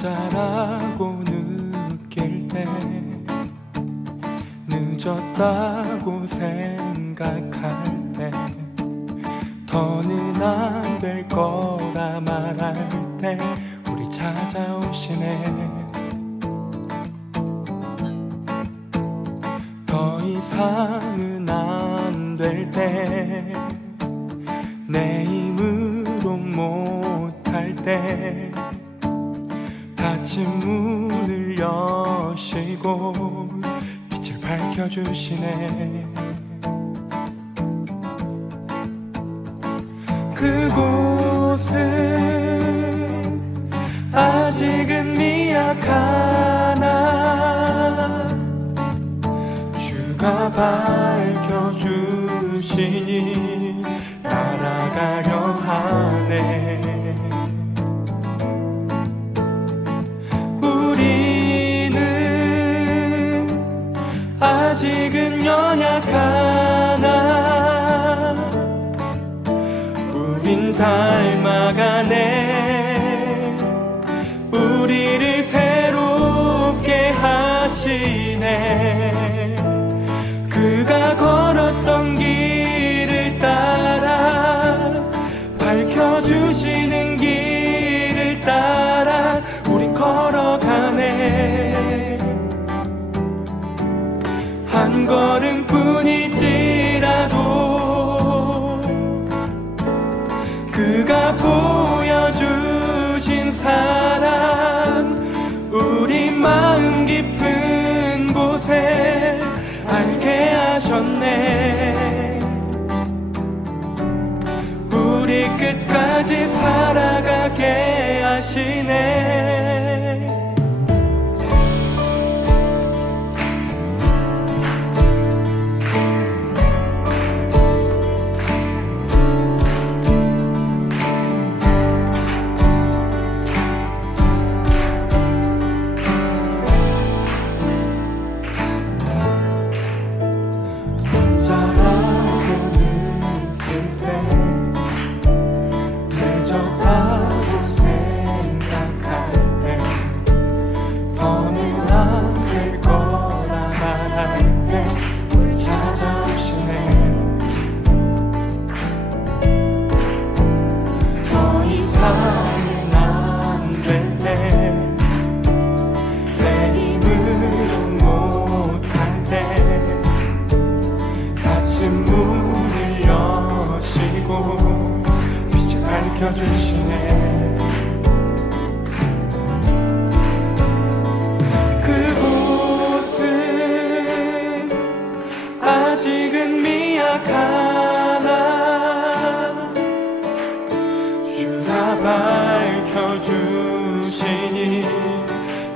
혼자라고 느낄 때, 늦었다고 생각할 때, 더는 안 될 거라 말할 때 우리 찾아오시네. 더 이상은 안 될 때, 내 힘으로 못할 때 닫힌 문을 여시고 빛을 밝혀주시네. 그곳은 아직은 미약하나 주가 밝혀주시니 따라가려 하네. 우리는 아직은 연약하나 우린 닮아가네. 우리를 새롭게 하시네. 그가 걸었던 길을 따라, 밝혀주시는 길을 따라 우린 걸어가네. 한 걸음뿐일지라도 그가 보여주신 사랑, 우리 마음 깊은 곳에 알게 하셨네. 우리 끝까지 살아가게 하시네. 문을 여시고 빛을 밝혀주시네. 그곳은 아직은 미약하나 주가 밝혀주시니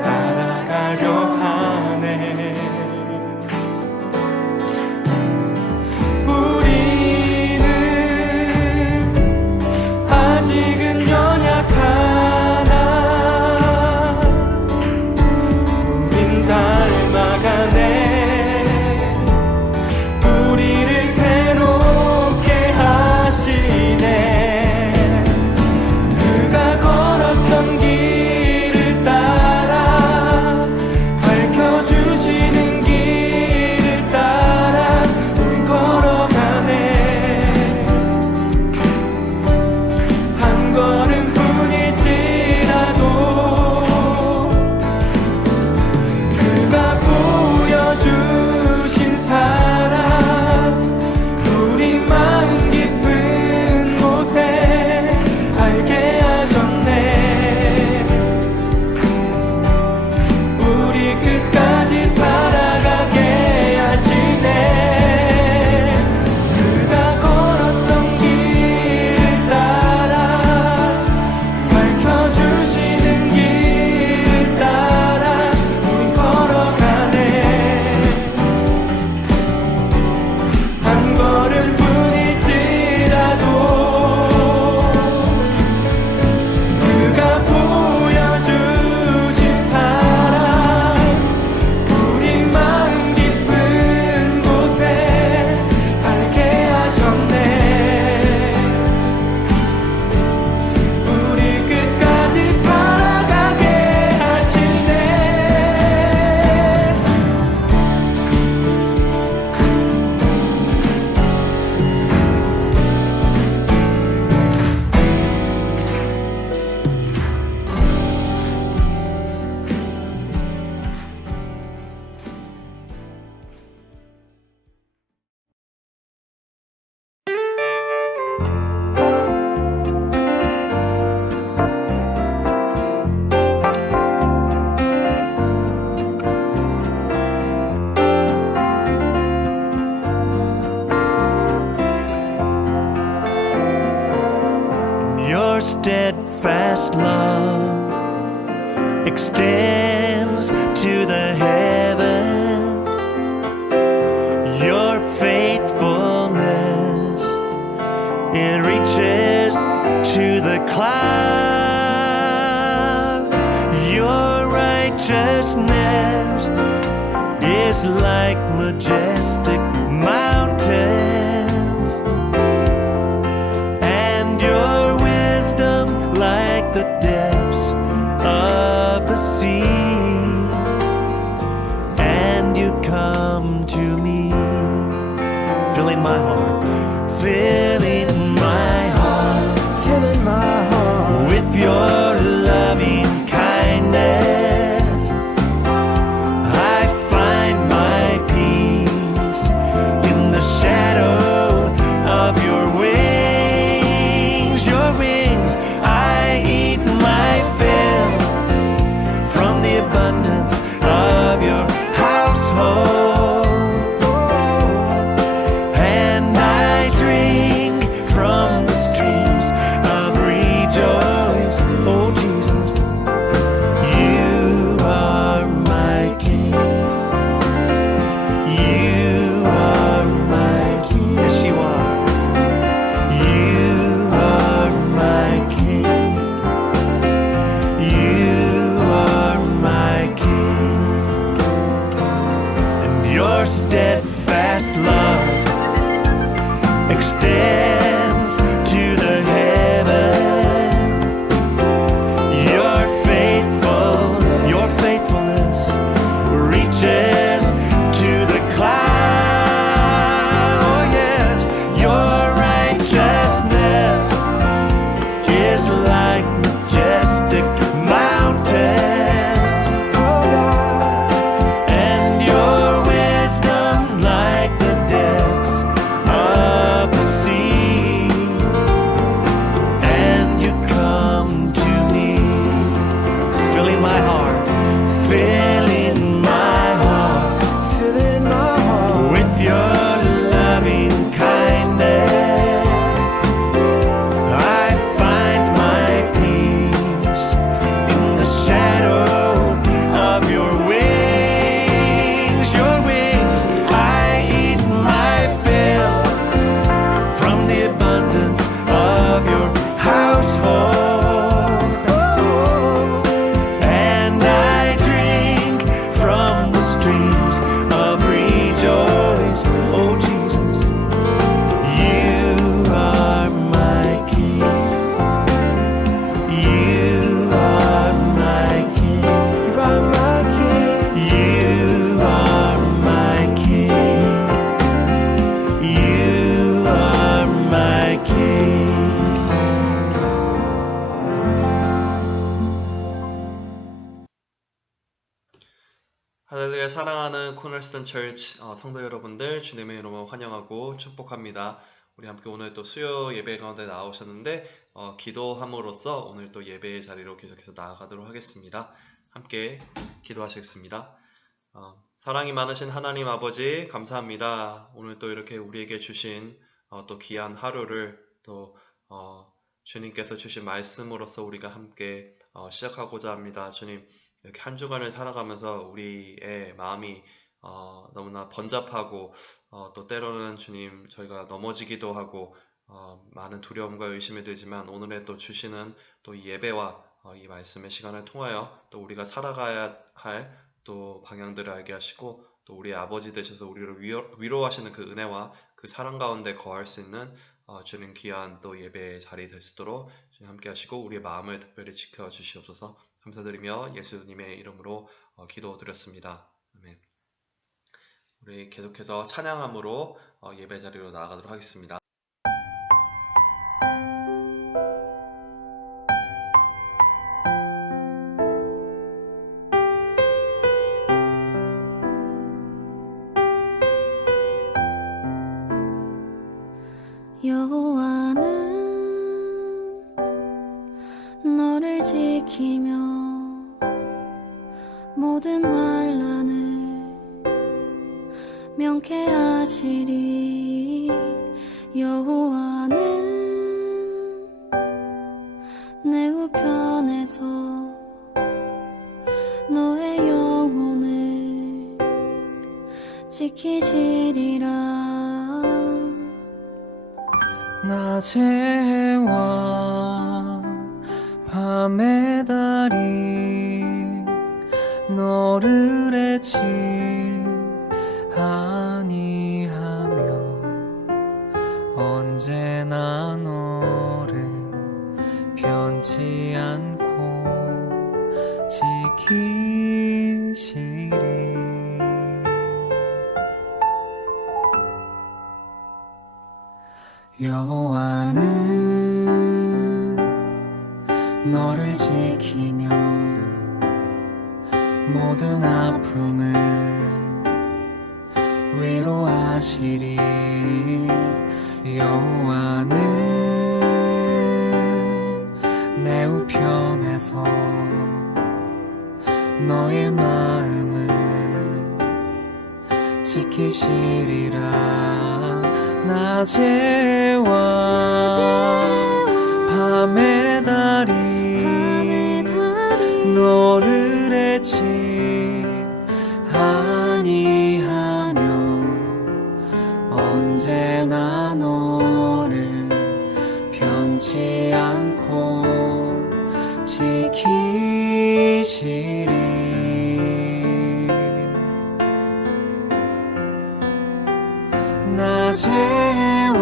따라가려 하네. 아직은 연약하나 우린 닮아가네. 우리를 새롭게 하시네. 그가 Your steadfast love extends to the heavens. Your faithfulness, it reaches to the clouds. Your righteousness is like majestic mountains, and your wisdom like the depths of the sea. And you come to me, filling my heart, filling my heart, filling my heart with your loving kindness. I find my peace in the shadow of your wings. Your wings, I eat my fill from the abundance of your household, and I drink from the streams of rejoice. Oh Jesus, you are my King. You are my King. Yes, you are. You are my King. You are my King. And your steadfast love extends to the heaven. Your faithfulness reaches to the clouds. Oh yes, your righteousness is like majestic mountains. Oh God, and your wisdom like the depths of the sea. And you come to me, filling my heart, filling my heart, filling my heart with your loving kindness. I find my peace in the shadow of your wings. Your wings, I eat my fill from the abundance of your household, and I drink from the streams of rejoice. Oh Jesus, you are my King. You are my King. You are my King. You are my King. You are my King. 할렐루야. 사랑하는 코널스턴 처치 성도 여러분들, 주님의 이름으로 환영하고 축복합니다. 우리 함께 오늘 또 수요 예배 가운데 나오셨는데 기도함으로써 오늘 또 예배의 자리로 계속해서 나아가도록 하겠습니다. 함께 기도하시겠습니다. 사랑이 많으신 하나님 아버지, 감사합니다. 오늘 또 이렇게 우리에게 주신 또 귀한 하루를 또 주님께서 주신 말씀으로써 우리가 함께 시작하고자 합니다. 주님, 이렇게 한 주간을 살아가면서 우리의 마음이 너무나 번잡하고 또 때로는 주님, 저희가 넘어지기도 하고 많은 두려움과 의심이 들지만 오늘에 또 주시는 또 이 예배와 이 말씀의 시간을 통하여 또 우리가 살아가야 할 또 방향들을 알게 하시고 또 우리의 아버지 되셔서 우리를 위로하시는 그 은혜와 그 사랑 가운데 거할 수 있는 주님 귀한 또 예배의 자리 될 수 있도록 주님 함께 하시고 우리의 마음을 특별히 지켜주시옵소서. 감사드리며 예수님의 이름으로 기도드렸습니다. 아멘. 우리 계속해서 찬양함으로 예배 자리로 나아가도록 하겠습니다. 여호와는 너를 지키며 모든 환난을 명쾌하시리. 여호와는 내 우편에서 너의 영혼을 지키시리라. 낮에와 밤의 달이 너를 애지 아니하며 언제나 너를 변치 않고 지키시리. 여호와는 너를 지키며 모든 아픔을 위로하시리. 여호와는 내 우편에서 너의 마음을 지키시리라. 낮에와 밤의 달이 너를 애지 아니하며 언제나 너를 변치 않고 지키시리. 낮에와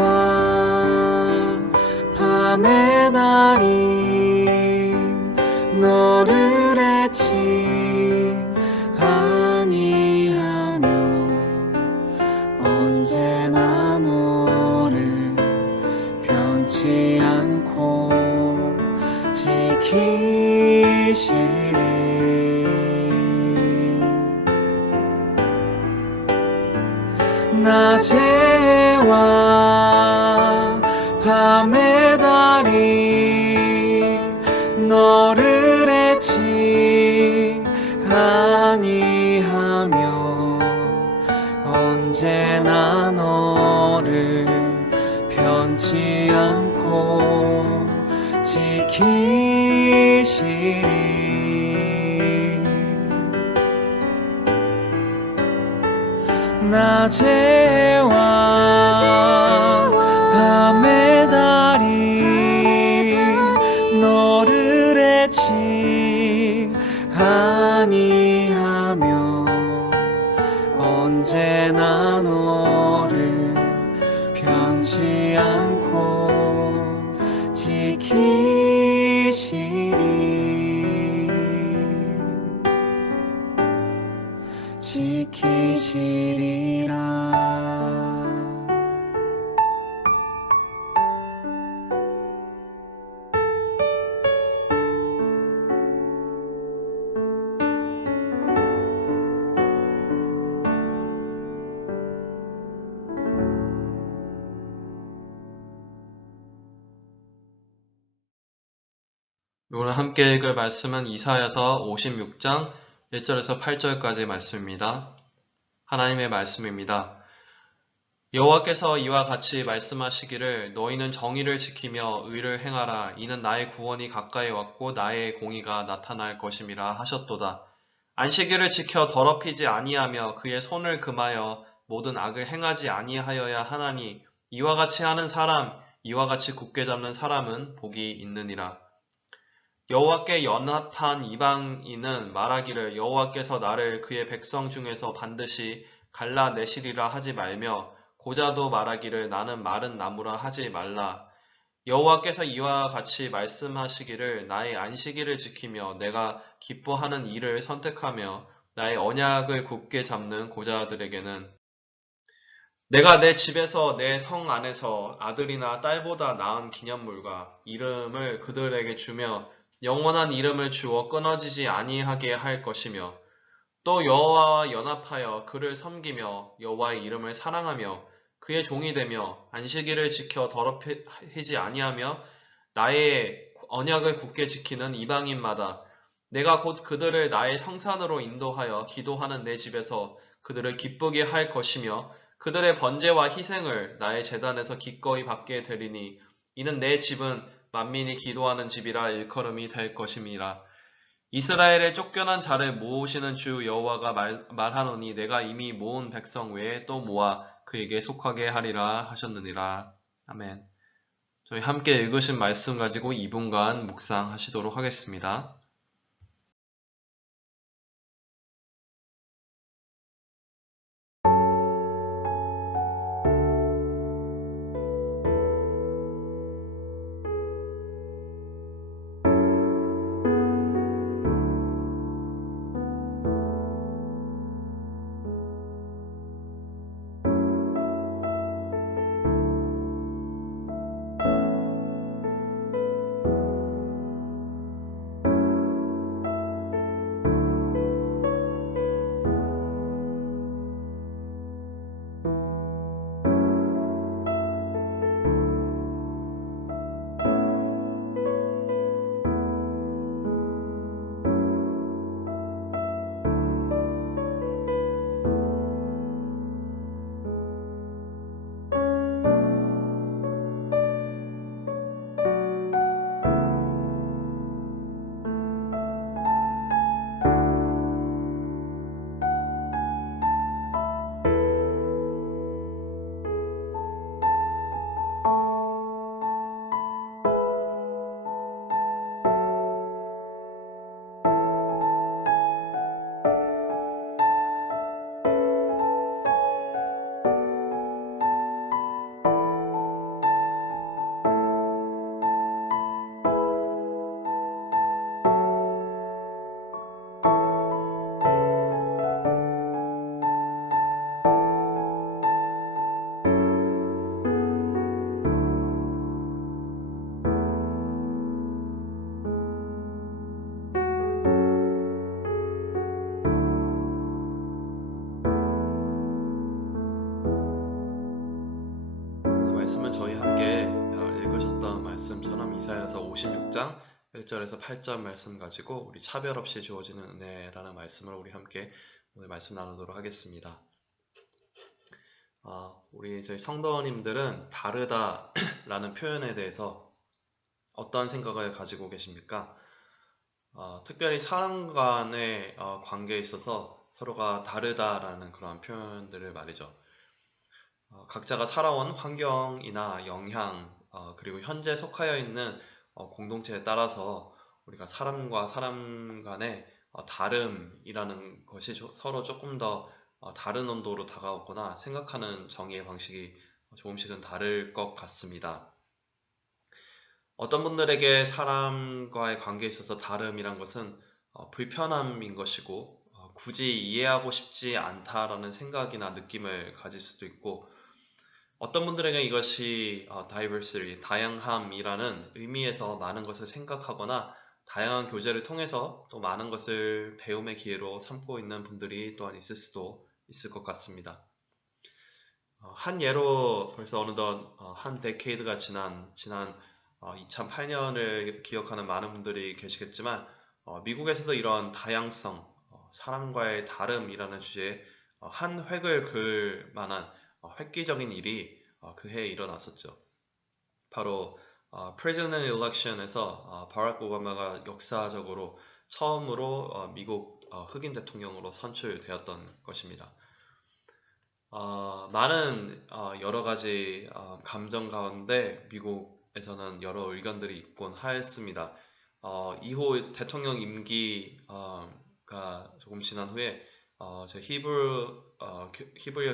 밤의 달이 너를 애지 아니하며 언제나 너를 변치 않고 지키시리. 낮에와 밤의 달이 너를 애지 아니하며 언제나 너를 변치 않고 지키시리. 낮에와 밤의 달이 너를 애지 아니하며 언제나 너를 변치 않고 지키시리. 지키시리라. 오늘 함께 읽을 말씀은 이사야서 56장 1절에서 8절까지의 말씀입니다. 하나님의 말씀입니다. 여호와께서 이와 같이 말씀하시기를 너희는 정의를 지키며 의를 행하라. 이는 나의 구원이 가까이 왔고 나의 공의가 나타날 것임이라 하셨도다. 안식일을 지켜 더럽히지 아니하며 그의 손을 금하여 모든 악을 행하지 아니하여야 하나니 이와 같이 하는 사람, 이와 같이 굳게 잡는 사람은 복이 있느니라. 여호와께 연합한 이방인은 말하기를 여호와께서 나를 그의 백성 중에서 반드시 갈라내시리라 하지 말며 고자도 말하기를 나는 마른 나무라 하지 말라. 여호와께서 이와 같이 말씀하시기를 나의 안식일을 지키며 내가 기뻐하는 일을 선택하며 나의 언약을 굳게 잡는 고자들에게는 내가 내 집에서 내 성 안에서 아들이나 딸보다 나은 기념물과 이름을 그들에게 주며 영원한 이름을 주어 끊어지지 아니하게 할 것이며 또 여호와와 연합하여 그를 섬기며 여호와의 이름을 사랑하며 그의 종이 되며 안식일을 지켜 더럽히지 아니하며 나의 언약을 굳게 지키는 이방인마다 내가 곧 그들을 나의 성산으로 인도하여 기도하는 내 집에서 그들을 기쁘게 할 것이며 그들의 번제와 희생을 나의 제단에서 기꺼이 받게 되리니 이는 내 집은 만민이 기도하는 집이라 일컬음이 될 것임이라. 이스라엘의 쫓겨난 자를 모으시는 주 여호와가 말하노니 내가 이미 모은 백성 외에 또 모아 그에게 속하게 하리라 하셨느니라. 아멘. 저희 함께 읽으신 말씀 가지고 2분간 묵상하시도록 하겠습니다. 말씀은 저희 함께 읽으셨던 말씀처럼 이사야서 56장 1절에서 8절 말씀 가지고 우리 차별 없이 주어지는 은혜라는 말씀을 우리 함께 오늘 말씀 나누도록 하겠습니다. 우리 저희 성도님들은 다르다라는 표현에 대해서 어떤 생각을 가지고 계십니까? 특별히 사람 간의 관계에 있어서 서로가 다르다라는 그런 표현들을 말이죠. 각자가 살아온 환경이나 영향, 그리고 현재 속하여 있는 공동체에 따라서 우리가 사람과 사람 간의 다름이라는 것이 서로 조금 더 다른 온도로 다가오거나 생각하는 정의의 방식이 조금씩은 다를 것 같습니다. 어떤 분들에게 사람과의 관계에 있어서 다름이란 것은 불편함인 것이고 굳이 이해하고 싶지 않다라는 생각이나 느낌을 가질 수도 있고, 어떤 분들에게 이것이 diversity, 다양함이라는 의미에서 많은 것을 생각하거나 다양한 교제를 통해서 또 많은 것을 배움의 기회로 삼고 있는 분들이 또한 있을 수도 있을 것 같습니다. 한 예로 벌써 어느덧 한 데케이드가 지난 2008년을 기억하는 많은 분들이 계시겠지만 미국에서도 이런 다양성, 사람과의 다름이라는 주제에 한 획을 그을 만한 획기적인 일이 그 해에 일어났었죠. 바로 President Election에서 바락 오바마가 역사적으로 처음으로 미국 흑인 대통령으로 선출되었던 것입니다. 많은 여러 가지 감정 가운데 미국에서는 여러 의견들이 있곤 하였습니다. 이후 대통령 임기가 조금 지난 후에 제 히브리어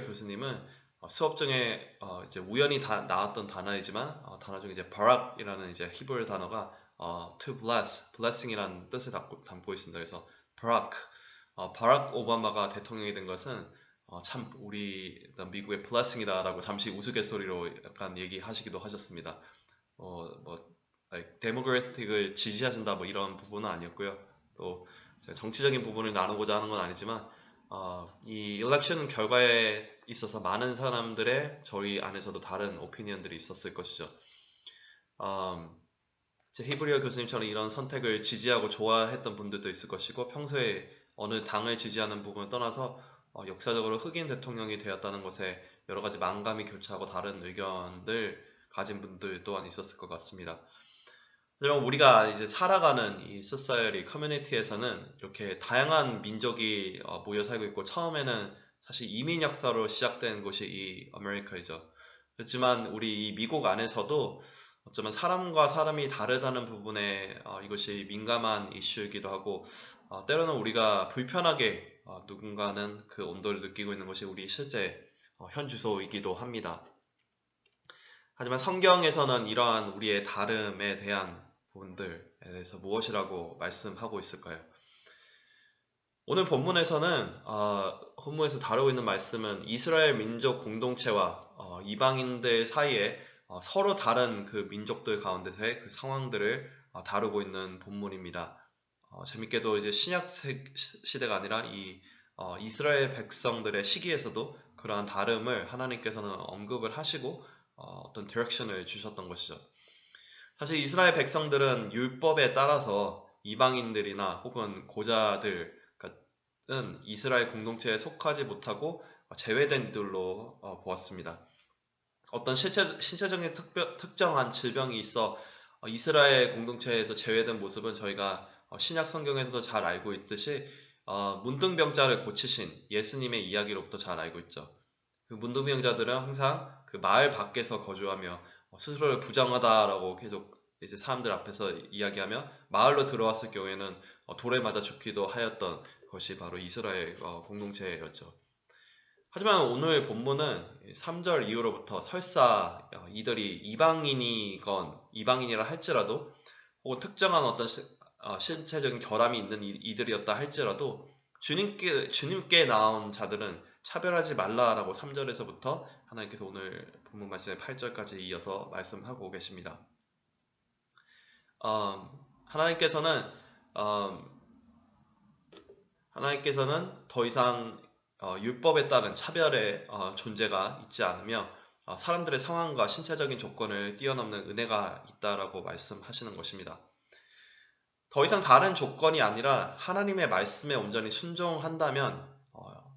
교수님은 수업 중에 이제 우연히 나왔던 단어이지만 단어 중에 이제 바락이라는 이제 히브리 단어가 to bless, blessing이라는 뜻을 담고 있습니다. 그래서 바락 오바마가 대통령이 된 것은 참 우리 미국의 blessing이다라고 잠시 우스갯소리로 약간 얘기하시기도 하셨습니다. 데모크래틱을 지지하신다 뭐 이런 부분은 아니었고요. 또 정치적인 부분을 나누고자 하는 건 아니지만 이 일렉션 결과에 있어서 많은 사람들의 저희 안에서도 다른 오피니언들이 있었을 것이죠. 제 히브리어 교수님처럼 이런 선택을 지지하고 좋아했던 분들도 있을 것이고, 평소에 어느 당을 지지하는 부분을 떠나서 역사적으로 흑인 대통령이 되었다는 것에 여러 가지 만감이 교차하고 다른 의견들 가진 분들 또한 있었을 것 같습니다. 하지만 우리가 이제 살아가는 이 소사이어티 커뮤니티에서는 이렇게 다양한 민족이 모여 살고 있고, 처음에는 사실 이민 역사로 시작된 곳이 이 아메리카이죠. 그렇지만 우리 이 미국 안에서도 어쩌면 사람과 사람이 다르다는 부분에 이것이 민감한 이슈이기도 하고, 때로는 우리가 불편하게 누군가는 그 온도를 느끼고 있는 것이 우리 실제 현 주소이기도 합니다. 하지만 성경에서는 이러한 우리의 다름에 대한 부분들에 대해서 무엇이라고 말씀하고 있을까요? 오늘 본문에서는 본문에서 다루고 있는 말씀은 이스라엘 민족 공동체와 이방인들 사이에 서로 다른 그 민족들 가운데서의 그 상황들을 다루고 있는 본문입니다. 재밌게도 이제 신약 시대가 아니라 이 이스라엘 백성들의 시기에서도 그러한 다름을 하나님께서는 언급을 하시고 어떤 디렉션을 주셨던 것이죠. 사실 이스라엘 백성들은 율법에 따라서 이방인들이나 혹은 고자들은 이스라엘 공동체에 속하지 못하고 제외된 이들로 보았습니다. 어떤 신체적인 특정한 질병이 있어 이스라엘 공동체에서 제외된 모습은 저희가 신약 성경에서도 잘 알고 있듯이 문둥병자를 고치신 예수님의 이야기로부터 잘 알고 있죠. 그 문둥병자들은 항상 그 마을 밖에서 거주하며 스스로를 부정하다라고 계속 이제 사람들 앞에서 이야기하며 마을로 들어왔을 경우에는 돌에 맞아 죽기도 하였던 것이 바로 이스라엘 공동체였죠. 하지만 오늘 본문은 3절 이후로부터 설사 이들이 이방인이라 할지라도 혹은 특정한 어떤 신체적인 결함이 있는 이들이었다 할지라도 주님께 나온 자들은 차별하지 말라라고 3절에서부터 하나님께서 오늘 본문 말씀의 8절까지 이어서 말씀하고 계십니다. 하나님께서는 더 이상 율법에 따른 차별의 존재가 있지 않으며 사람들의 상황과 신체적인 조건을 뛰어넘는 은혜가 있다라고 말씀하시는 것입니다. 더 이상 다른 조건이 아니라 하나님의 말씀에 온전히 순종한다면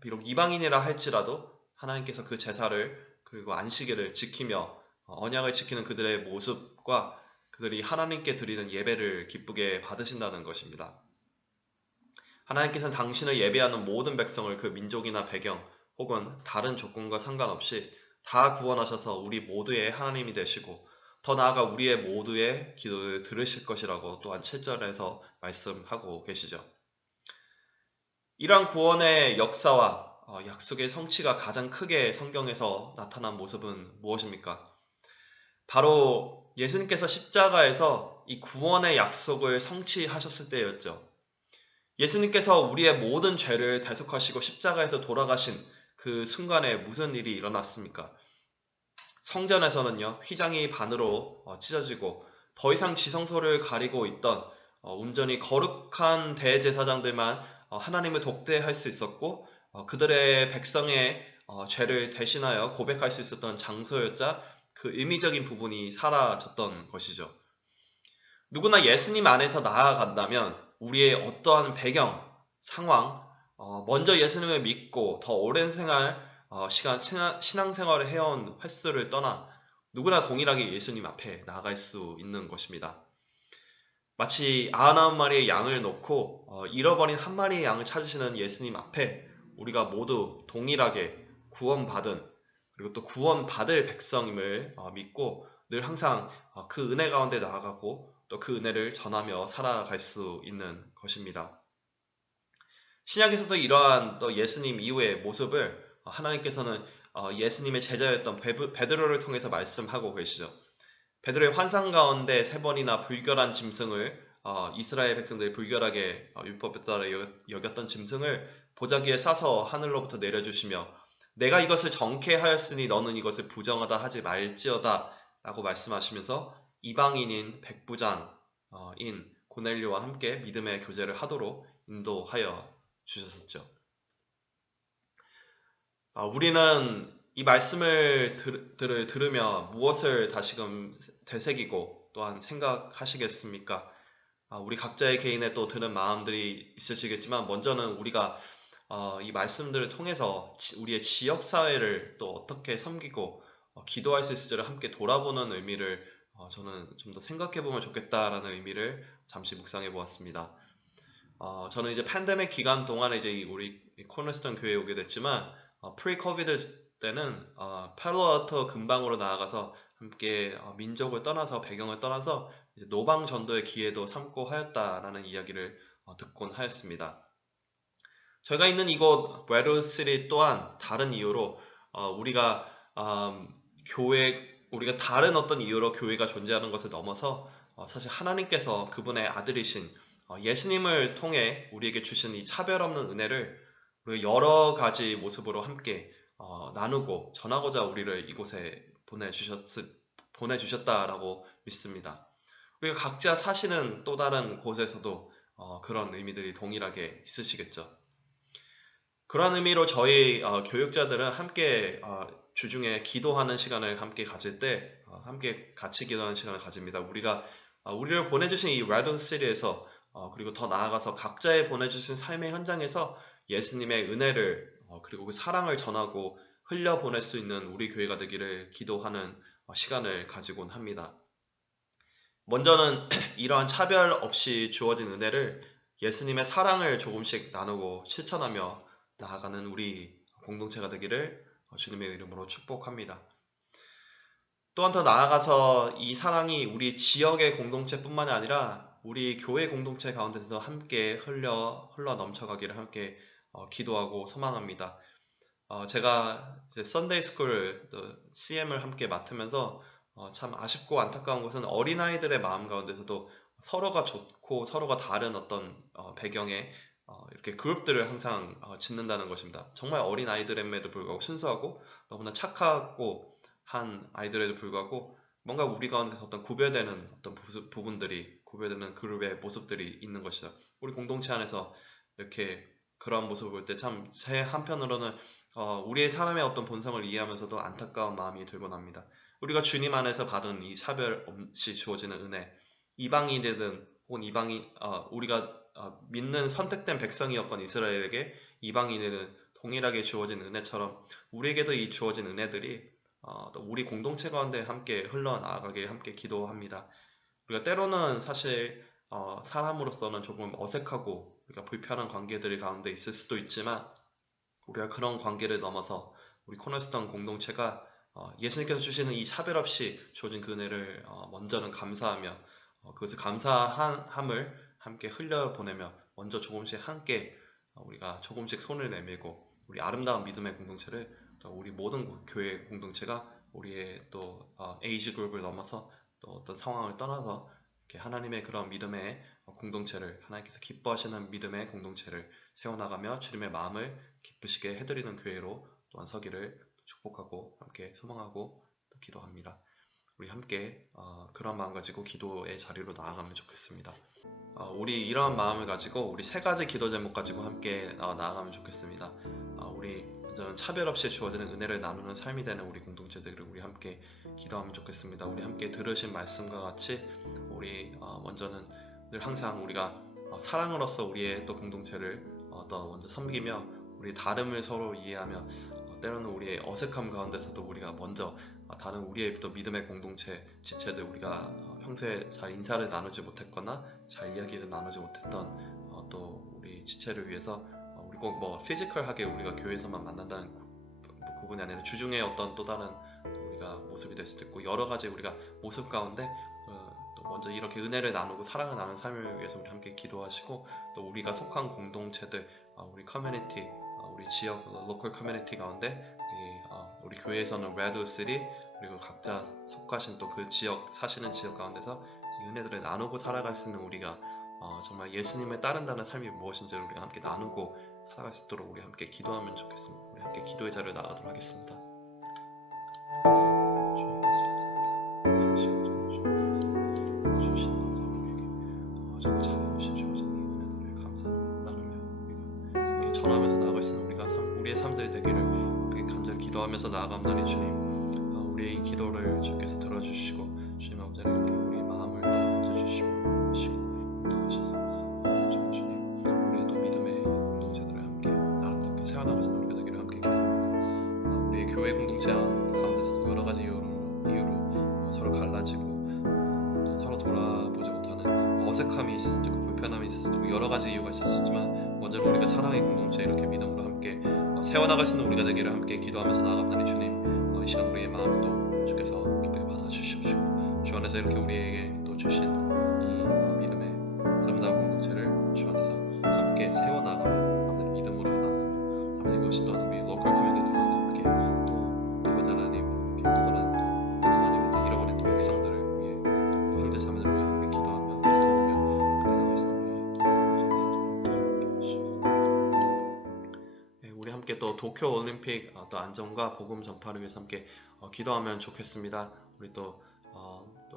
비록 이방인이라 할지라도 하나님께서 그 제사를 그리고 안식일을 지키며 언약을 지키는 그들의 모습과 그들이 하나님께 드리는 예배를 기쁘게 받으신다는 것입니다. 하나님께서는 당신을 예배하는 모든 백성을 그 민족이나 배경 혹은 다른 조건과 상관없이 다 구원하셔서 우리 모두의 하나님이 되시고 더 나아가 우리의 모두의 기도를 들으실 것이라고 또한 7절에서 말씀하고 계시죠. 이러한 구원의 역사와 약속의 성취가 가장 크게 성경에서 나타난 모습은 무엇입니까? 바로 예수님께서 십자가에서 이 구원의 약속을 성취하셨을 때였죠. 예수님께서 우리의 모든 죄를 대속하시고 십자가에서 돌아가신 그 순간에 무슨 일이 일어났습니까? 성전에서는요, 휘장이 반으로 찢어지고 더 이상 지성소를 가리고 있던 온전히 거룩한 대제사장들만 하나님을 독대할 수 있었고 그들의 백성의 죄를 대신하여 고백할 수 있었던 장소였자 그 의미적인 부분이 사라졌던 것이죠. 누구나 예수님 안에서 나아간다면 우리의 어떠한 배경, 상황, 먼저 예수님을 믿고 더 오랜 신앙생활을 해온 횟수를 떠나 누구나 동일하게 예수님 앞에 나아갈 수 있는 것입니다. 마치 99마리의 양을 놓고 잃어버린 한 마리의 양을 찾으시는 예수님 앞에 우리가 모두 동일하게 구원받은 그리고 또 구원받을 백성임을 믿고 늘 항상 그 은혜 가운데 나아가고 또 그 은혜를 전하며 살아갈 수 있는 것입니다. 신약에서도 이러한 또 예수님 이후의 모습을 하나님께서는 예수님의 제자였던 베드로를 통해서 말씀하고 계시죠. 베드로의 환상 가운데 3번이나 불결한 짐승을 이스라엘 백성들이 불결하게 율법에 따라 여겼던 짐승을 보자기에 싸서 하늘로부터 내려주시며 내가 이것을 정케 하였으니 너는 이것을 부정하다 하지 말지어다 라고 말씀하시면서 이방인인 백부장인 고넬료와 함께 믿음의 교제를 하도록 인도하여 주셨었죠. 우리는 이 말씀을 들으며 무엇을 다시금 되새기고 또한 생각하시겠습니까? 우리 각자의 개인의 또 드는 마음들이 있으시겠지만 먼저는 우리가 이 말씀들을 통해서 우리의 지역사회를 또 어떻게 섬기고 기도할 수 있을지를 함께 돌아보는 의미를 저는 좀 더 생각해보면 좋겠다라는 의미를 잠시 묵상해 보았습니다. 저는 이제 팬데믹 기간 동안에 이제 우리 코너스톤 교회에 오게 됐지만 프리 코비드 때는 팔로알토 근방으로 나아가서 함께 민족을 떠나서 배경을 떠나서 이제 노방 전도의 기회도 삼고 하였다라는 이야기를 듣곤 하였습니다. 저희가 있는 이곳 레드시티 또한 다른 이유로 우리가 우리가 다른 어떤 이유로 교회가 존재하는 것을 넘어서 사실 하나님께서 그분의 아들이신 예수님을 통해 우리에게 주신 이 차별 없는 은혜를 우리가 여러 가지 모습으로 함께 나누고 전하고자 우리를 이곳에 보내주셨다라고 믿습니다. 우리가 각자 사시는 또 다른 곳에서도 그런 의미들이 동일하게 있으시겠죠. 그런 의미로 저희 교육자들은 함께 주중에 기도하는 시간을 함께 가질 때 함께 같이 기도하는 시간을 가집니다. 우리를 보내주신 이 레드시티에서 그리고 더 나아가서 각자의 보내주신 삶의 현장에서 예수님의 은혜를 그리고 그 사랑을 전하고 흘려보낼 수 있는 우리 교회가 되기를 기도하는 시간을 가지곤 합니다. 먼저는 이러한 차별 없이 주어진 은혜를 예수님의 사랑을 조금씩 나누고 실천하며 나아가는 우리 공동체가 되기를 주님의 이름으로 축복합니다. 또한 더 나아가서 이 사랑이 우리 지역의 공동체뿐만이 아니라 우리 교회 공동체 가운데서도 함께 흘러 넘쳐가기를 함께 기도하고 소망합니다. 제가 이제 썬데이 스쿨 CM을 함께 맡으면서 참 아쉽고 안타까운 것은 어린아이들의 마음 가운데서도 서로가 좋고 서로가 다른 어떤 배경의 이렇게 그룹들을 항상 짓는다는 것입니다. 정말 어린 아이들임에도 불구하고 순수하고 너무나 착하고 한 아이들에도 불구하고 뭔가 우리 가운데서 어떤 구별되는 어떤 구별되는 그룹의 모습들이 있는 것이죠. 우리 공동체 안에서 이렇게 그런 모습을 볼 때 참 제 한편으로는 우리의 사람의 어떤 본성을 이해하면서도 안타까운 마음이 들곤 합니다. 우리가 주님 안에서 받은 이 차별 없이 주어지는 은혜, 이방인이든 혹은 우리가 믿는 선택된 백성이었건 이스라엘에게 이방인에는 동일하게 주어진 은혜처럼 우리에게도 이 주어진 은혜들이 또 우리 공동체 가운데 함께 흘러나가게 함께 기도합니다. 우리가 때로는 사실 사람으로서는 조금 어색하고 우리가 불편한 관계들 가운데 있을 수도 있지만 우리가 그런 관계를 넘어서 우리 코너스톤 공동체가 예수님께서 주시는 이 차별 없이 주어진 그 은혜를 먼저는 감사하며 그것을 감사함을 함께 흘려보내며 먼저 조금씩 함께 우리가 조금씩 손을 내밀고 우리 아름다운 믿음의 공동체를 또 우리 모든 교회 공동체가 우리의 또 에이지 그룹을 넘어서 또 어떤 상황을 떠나서 이렇게 하나님의 그런 믿음의 공동체를 하나님께서 기뻐하시는 믿음의 공동체를 세워나가며 주님의 마음을 기쁘시게 해드리는 교회로 또한 서기를 축복하고 함께 소망하고 또 기도합니다. 우리 함께 그런 마음 가지고 기도의 자리로 나아가면 좋겠습니다. 우리 이러한 마음을 가지고 우리 세 가지 기도 제목 가지고 함께 나아가면 좋겠습니다. 우리 저는 차별 없이 주어지는 은혜를 나누는 삶이 되는 우리 공동체들을 우리 함께 기도하면 좋겠습니다. 우리 함께 들으신 말씀과 같이 우리 먼저는 늘 항상 우리가 사랑으로서 우리의 또 공동체를 더 먼저 섬기며 우리 다름을 서로 이해하며 때로는 우리의 어색함 가운데서도 우리가 먼저 다른 우리의 또 믿음의 공동체 지체들 우리가 평소에 잘 인사를 나누지 못했거나 잘 이야기를 나누지 못했던 또 우리 지체를 위해서 우리 꼭 뭐 피지컬하게 우리가 교회에서만 만난다는 구분이 아니라 주중에 어떤 또 다른 우리가 모습이 될 수도 있고 여러 가지 우리가 모습 가운데 또 먼저 이렇게 은혜를 나누고 사랑을 나누는 삶을 위해서 우리 함께 기도하시고 또 우리가 속한 공동체들 우리 커뮤니티 우리 지역 로컬 커뮤니티 가운데 우리 교회에서는 레드시티 그리고 각자 속하신 또 그 지역 사시는 지역 가운데서 이 은혜들을 나누고 살아갈 수 있는 우리가 정말 예수님을 따른다는 삶이 무엇인지를 우리가 함께 나누고 살아갈 수 있도록 우리 함께 기도하면 좋겠습니다. 우리 함께 기도의 자리를 나가도록 하겠습니다. 전하면서 나아갈 수 있는 우리의 삶들이 되기를 간절히 기도하면서 나아갑니다. 주님, 우리의 이 기도를 주께서 들어주시고 주님 아버지 이렇게 우리의 마음을 만져주시고 인도하셔서 주님 우리의 또 믿음의 공동체들을 함께 아름답게 세워나갈 수 있는 우리가 되기를 함께 기도합니다. 우리의 교회 공동체 가운데서도 여러 가지 이유로 서로 갈라지고 딱딱함이 있을 수도 있고 불편함이 있을 수도 있고 여러 가지 이유가 있었지만 먼저 우리가 사랑의 공동체 이렇게 믿음으로 함께 세워나갈 수 있는 우리가 되기를 함께 기도하면서 나아갑니다. 주님, 이 시간 우리의 마음도 주께서 기쁘게 받아주시옵시고 주 안에서 이렇게 우리에게 또 주신 이 믿음의 아름다운 공동체를 주 안에서 함께 세워나가며 하나님 믿음으로 나아가며 하나님 이것이 또 우리 로컬 커뮤니티 가운데 함께 또 대화자 하나님 이렇게 또 다른 또 하나님의 또 잃어버린 또 백성들을 위해 또 형제 자매들을 위해 함께 기도하며 또 도우며 함께 나갈 수 있는 우리 함께 또 도쿄 올림픽 또 안전과 복음 전파를 위해서 함께 기도하면 좋겠습니다. 우리 또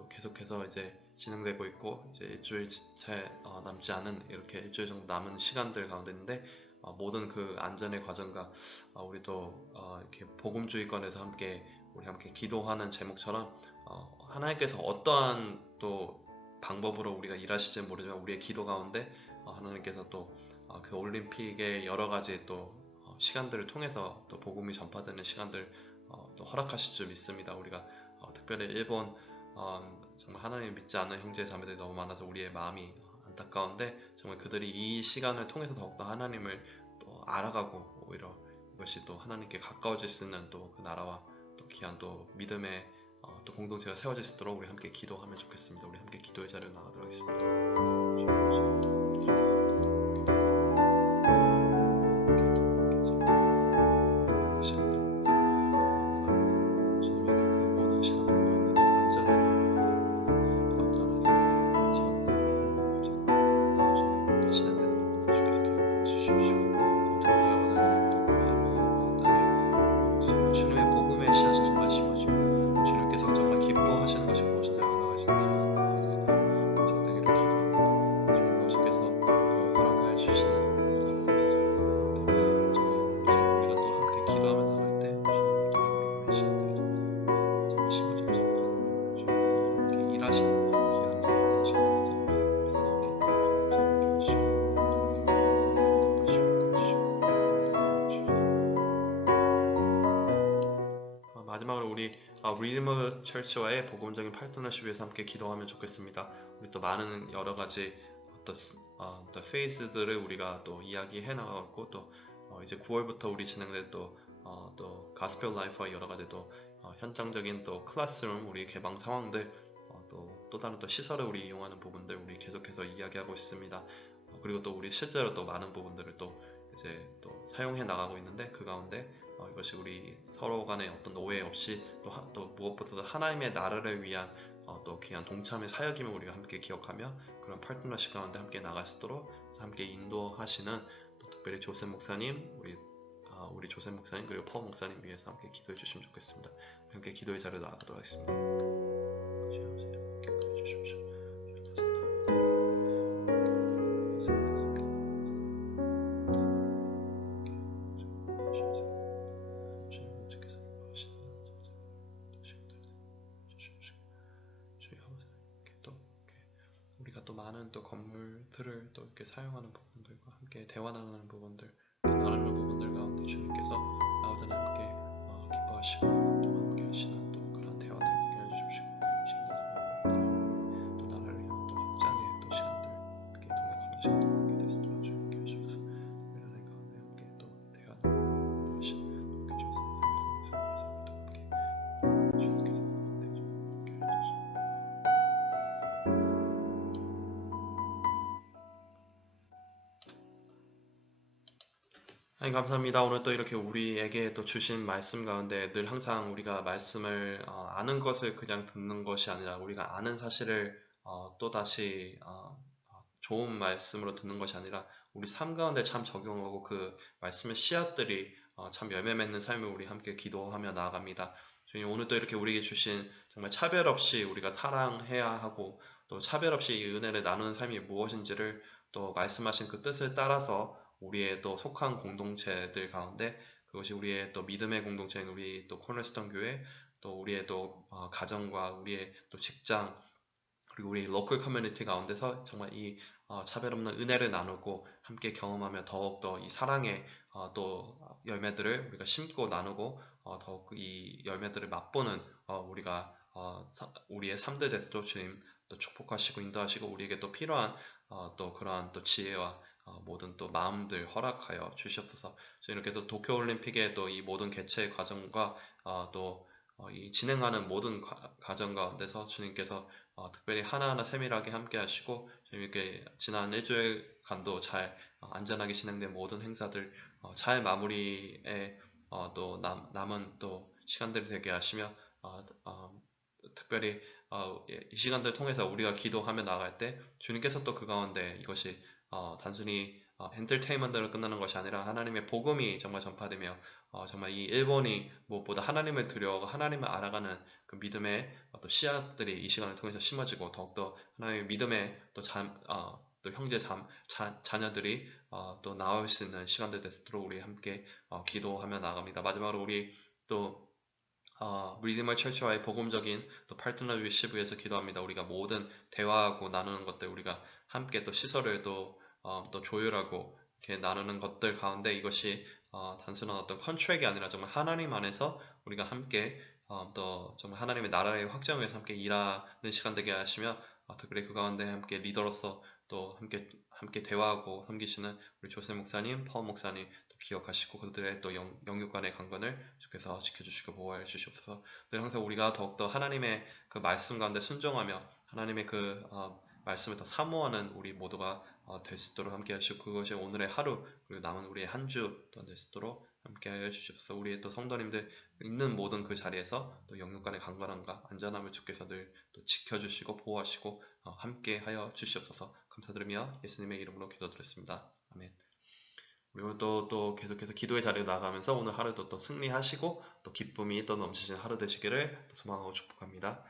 계속해서 이제 진행되고 있고 이제 일주일 채 남지 않은 이렇게 일주일 정도 남은 시간들 가운데인데 모든 그 안전의 과정과 우리 또 이렇게 복음주의권에서 함께 우리 함께 기도하는 제목처럼 하나님께서 어떠한 또 방법으로 우리가 일하실지 모르지만 우리의 기도 가운데 하나님께서 또 그 올림픽의 여러 가지 또 시간들을 통해서 또 복음이 전파되는 시간들 또 허락하실 줄 믿습니다. 우리가 특별히 일본 정말 하나님 믿지 않는 형제 자매들이 너무 많아서 우리의 마음이 안타까운데 정말 그들이 이 시간을 통해서 더욱더 하나님을 또 알아가고 오히려 이것이 또 하나님께 가까워질 수 있는 또 그 나라와 또 귀한 또 믿음의 또 공동체가 세워질 수 있도록 우리 함께 기도하면 좋겠습니다. 우리 함께 기도의 자리로 나가도록 하겠습니다. 주님의 복음의 씨앗을 정말 심어주고 주님께서 정말 기뻐하시는 것이 무엇인지 알아가시는 적들에게 기도합니다. 주님 아버지께서 허락하여 주시는 하나님께서 우리가 또 함께 기도하며 나갈 때 주님 또 믿음의 씨앗들이 정말 심어져서 주님께서 함께 일하시는 귀한 또 시간이 있사오니 함께 해주시고 마지막으로 우리 리디머 철치와의 복음적인 파트너십을 위해서 함께 기도하면 좋겠습니다. 우리 또 많은 여러 가지 또 페이스들을 우리가 또 이야기해 나가고 또 이제 9월부터 우리 진행될 또 가스펠 라이프와 여러 가지 또 현장적인 또 클래스룸 우리 개방 상황들 또 다른 또 시설을 우리 이용하는 부분들 우리 계속해서 이야기하고 있습니다. 그리고 또 우리 실제로 또 많은 부분들을 또 이제 또 사용해 나가고 있는데 그 가운데 이것이 우리 서로 간에 어떤 오해 없이 또 무엇보다도 하나님의 나라를 위한 또 귀한 동참의 사역임을 우리가 함께 기억하며 그런 파트너십 가운데 함께 나갈 수 있도록 함께 인도하시는 또 특별히 조셉 목사님 우리 조셉 목사님 그리고 펄 목사님 위해서 함께 기도해 주시면 좋겠습니다. 함께 기도의 자리로 나가도록 하겠습니다. 우리가 또 많은 또 건물들을 또 이렇게 사용하는 부분들과 함께 대화 나누는 부분들, 나누는 부분들 가운데 주님께서 나오자는 함께 기뻐하시고 또 함께 하시는 또 그런 대화들 함께 해주십시오. 또 나라를 위한 또 확장의 또 시간들 함께 동역하는 시간들 함께 될수 있도록 주님께 해주셔서 우리 안에 가운데 함께 또 대화 나누고 하시는 또 교주에서 또 함께 주님께서 함께 해주시고 하나님 감사합니다. 오늘 또 이렇게 우리에게 또 주신 말씀 가운데 늘 항상 우리가 말씀을 아는 것을 그냥 듣는 것이 아니라 우리가 아는 사실을 또다시 좋은 말씀으로 듣는 것이 아니라 우리 삶 가운데 참 적용하고 그 말씀의 씨앗들이 참 열매 맺는 삶을 우리 함께 기도하며 나아갑니다. 주님 오늘 또 이렇게 우리에게 주신 정말 차별 없이 우리가 사랑해야 하고 또 차별 없이 이 은혜를 나누는 삶이 무엇인지를 또 말씀하신 그 뜻을 따라서 우리의 또 속한 공동체들 가운데 그것이 우리의 또 믿음의 공동체인 우리 또 코너스톤 교회 또 우리의 또 가정과 우리의 또 직장 그리고 우리 로컬 커뮤니티 가운데서 정말 이 차별 없는 은혜를 나누고 함께 경험하며 더욱더 이 사랑의 또 열매들을 우리가 심고 나누고 더욱 이 열매들을 맛보는 우리가 우리의 삶들 됐어도 주님 또 축복하시고 인도하시고 우리에게 또 필요한 또 그러한 또 지혜와 모든 또 마음들 허락하여 주시옵소서. 이렇게 또 도쿄올림픽의 또 이 모든 개최 과정과 또 이 진행하는 모든 과정 가운데서 주님께서 특별히 하나하나 세밀하게 함께 하시고 이렇게 지난 일주일간도 잘 안전하게 진행된 모든 행사들 잘 마무리에 또 남은 또 시간들이 되게 하시며 특별히 이 시간들 통해서 우리가 기도하며 나갈 때 주님께서 또 그 가운데 이것이 단순히 엔터테인먼트로 끝나는 것이 아니라 하나님의 복음이 정말 전파되며 정말 이 일본이 무엇보다 하나님을 두려워하고 하나님을 알아가는 그 믿음의 또 씨앗들이 이 시간을 통해서 심어지고 더욱더 하나님의 믿음의 또 형제 자녀들이 또 나올 수 있는 시간들 되도록 우리 함께 기도하며 나갑니다. 마지막으로 우리 또 리디머 철치와의 복음적인 또 파트너십을 위해서 기도합니다. 우리가 모든 대화하고 나누는 것들 우리가 함께 또 시설을 또 조율하고 이렇게 나누는 것들 가운데 이것이 단순한 어떤 컨트랙이 아니라 정말 하나님 안에서 우리가 함께 또 정말 하나님의 나라의 확장을 위해서 함께 일하는 시간 되게 하시며 특별히 그 가운데 함께 리더로서 또 함께 대화하고 섬기시는 우리 조세 목사님, 파울 목사님 또 기억하시고 그들의 또 영육 간의 강건을 주께서 지켜주시고 보호해 주시옵소서. 늘 항상 우리가 더욱더 하나님의 그 말씀 가운데 순종하며 하나님의 그 말씀을 더 사모하는 우리 모두가 될 수 있도록 함께 하시고 그것이 오늘의 하루 그리고 남은 우리의 한 주 또한 될 수 있도록 함께 하여 주시옵소서. 우리의 또 성도님들 있는 모든 그 자리에서 또 영육 간의 강건함과 안전함을 주께서 늘 또 지켜주시고 보호하시고 함께 하여 주시옵소서. 감사드리며 예수님의 이름으로 기도드렸습니다. 아멘. 그리고 또 계속해서 기도의 자리로 나가면서 오늘 하루도 또 승리하시고 또 기쁨이 또 넘치시는 하루 되시기를 소망하고 축복합니다.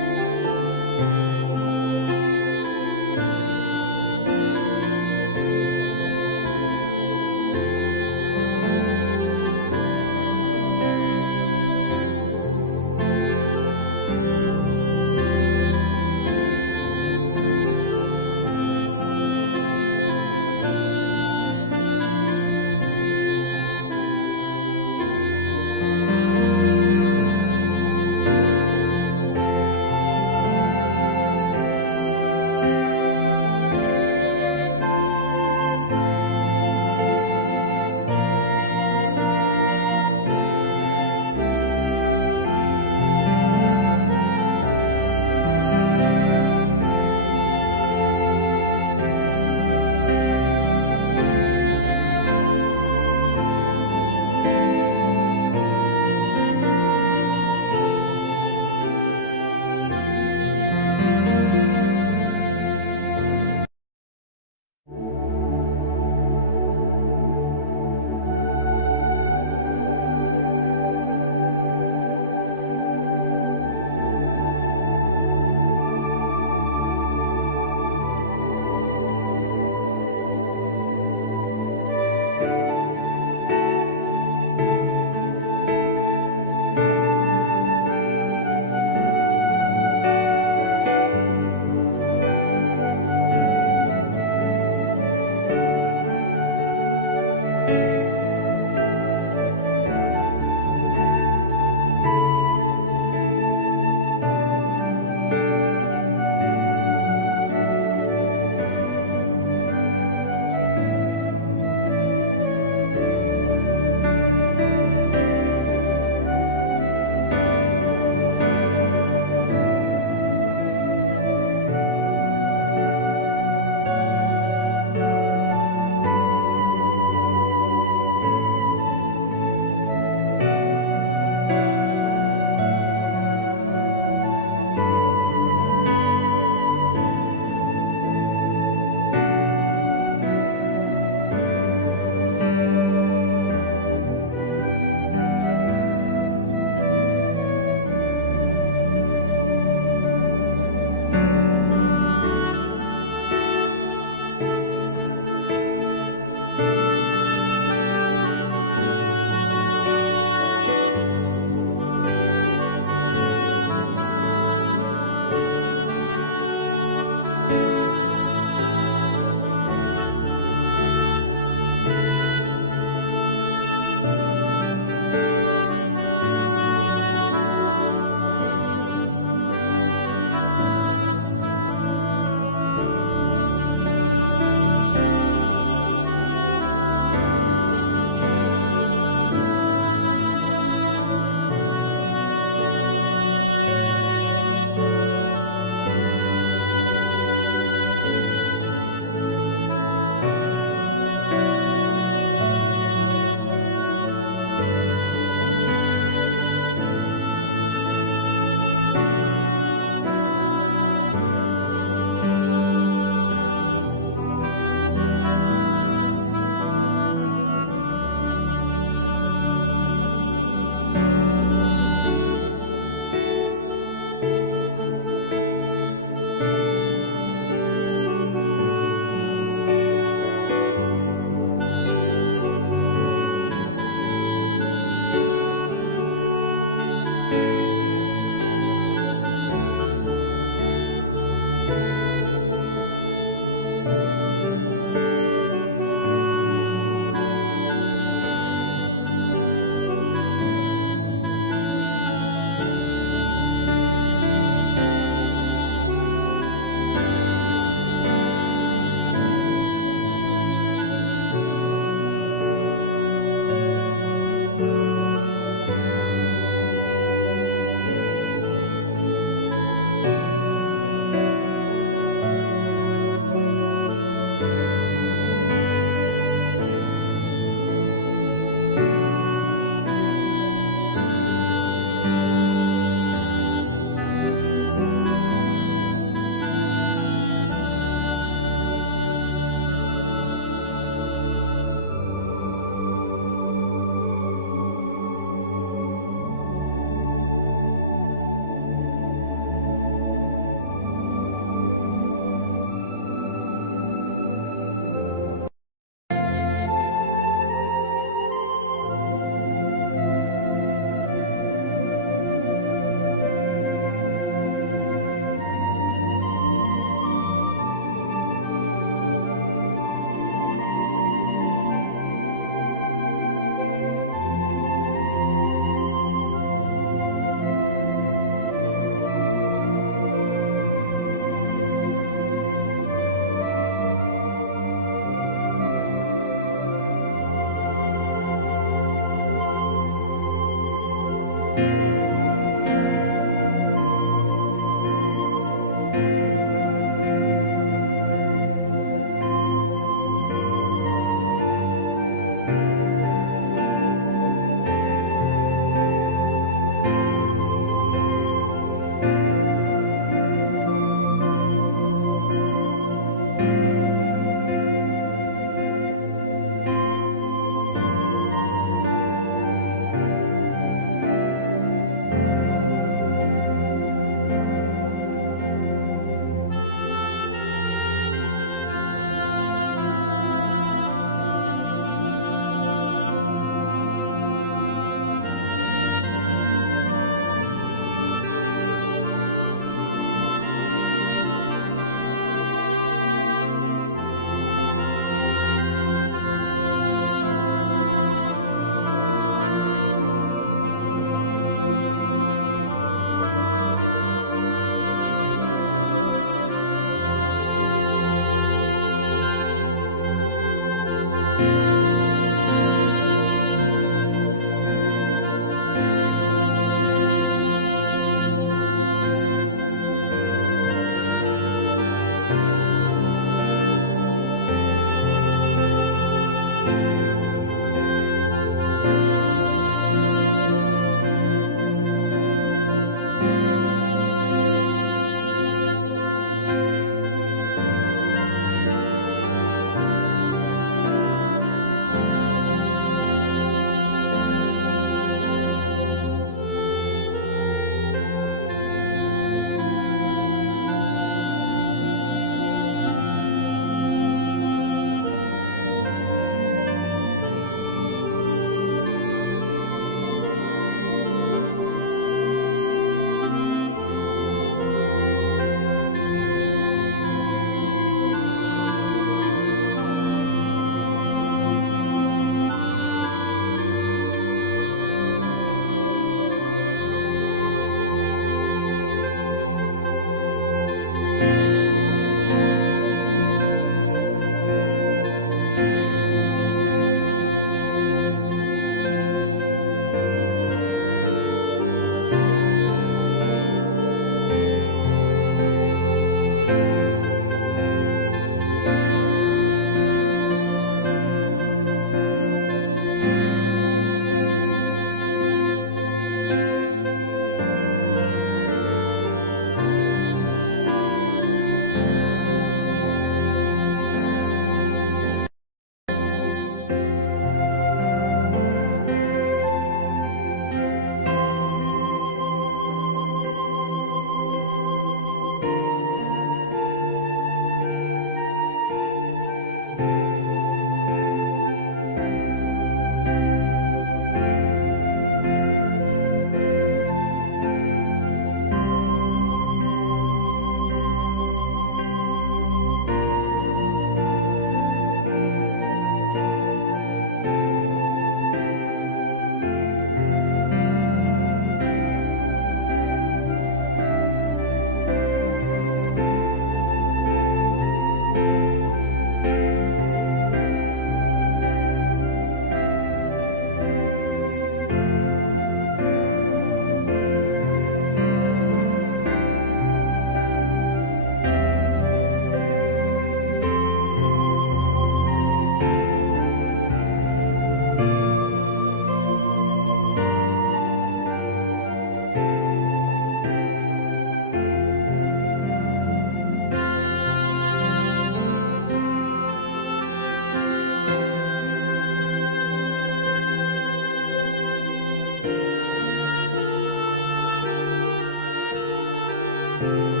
You